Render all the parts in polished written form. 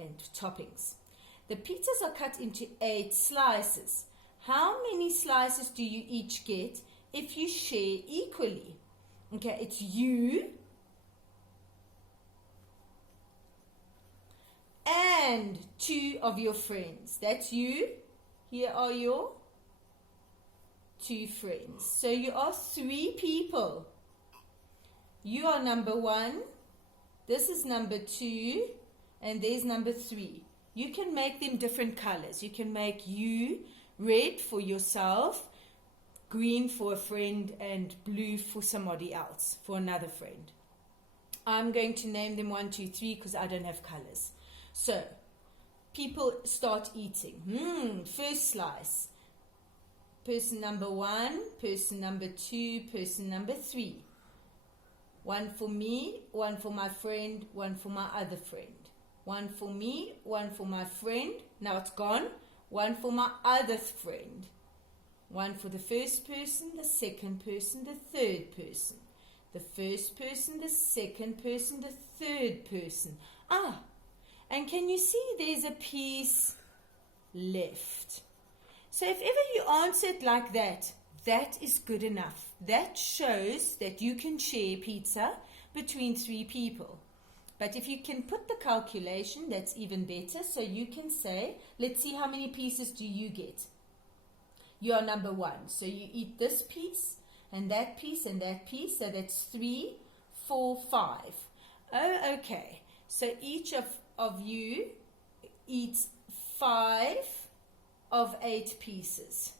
and toppings. The pizzas are cut into 8 slices. How many slices do you each get if you share equally? Okay, it's you and 2 of your friends. That's you. Here are your 2 friends. So you are 3 people. You are number 1. This is number 2. And there's number 3. You can make them different colors. You can make you red for yourself, green for a friend, and blue for somebody else, for another friend. I'm going to name them 1, 2, 3 because I don't have colors. So, people start eating. First slice. Person number 1, person number 2, person number 3. 1 for me, 1 for my friend, 1 for my other friend. 1 for me, 1 for my friend. Now it's gone. 1 for my other friend. 1 for the first person, the second person, the third person. The first person, the second person, the third person. And can you see there's a piece left? So if ever you answer it like that, that is good enough. That shows that you can share pizza between 3 people. But if you can put the calculation, that's even better. So you can say, let's see how many pieces do you get. You are number 1. So you eat this piece and that piece and that piece. So that's 3, 4, 5. Oh, okay. So each of you eats 5 of 8 pieces.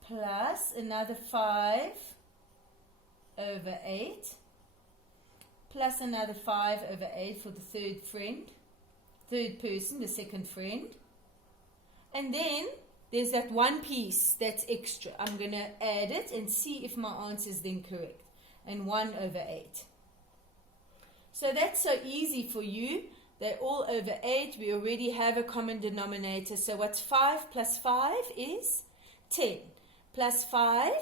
Plus another 5 over 8. Plus another 5 over 8 for the third person, the second friend. And then there's that 1 piece that's extra. I'm going to add it and see if my answer is then correct. And 1 over 8. So that's so easy for you. They're all over 8. We already have a common denominator. So what's 5 plus 5 is 10. Plus 5,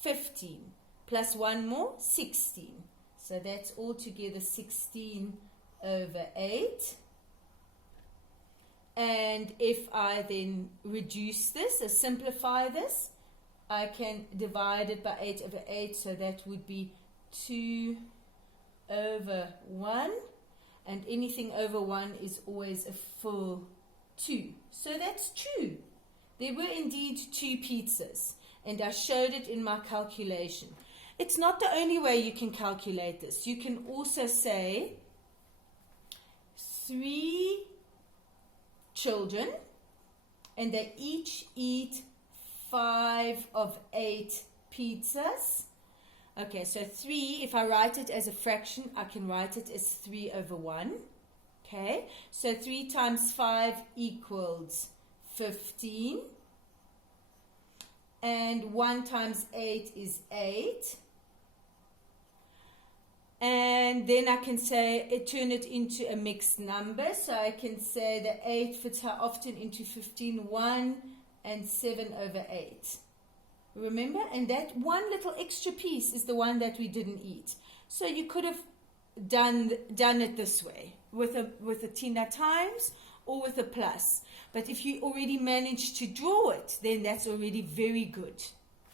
15. Plus 1 more, 16. So that's altogether 16 over 8. And if I then reduce this or simplify this, I can divide it by 8 over 8. So that would be 2 over 1. And anything over 1 is always a full 2. So that's true. There were indeed 2 pizzas. And I showed it in my calculation. It's not the only way you can calculate this. You can also say 3 children and they each eat 5 of 8 pizzas. Okay, so 3, if I write it as a fraction, I can write it as 3 over 1. Okay, so 3 times 5 equals 15. And 1 times 8 is 8. And then I can say, turn it into a mixed number. So I can say that 8 fits how often into 15? 1 and 7 over 8. Remember? And that one little extra piece is the one that we didn't eat. So you could have done it this way, with a Tina times or with a plus. But if you already managed to draw it, then that's already very good.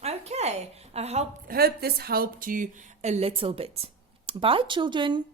Okay, I hope this helped you a little bit. Bye, children.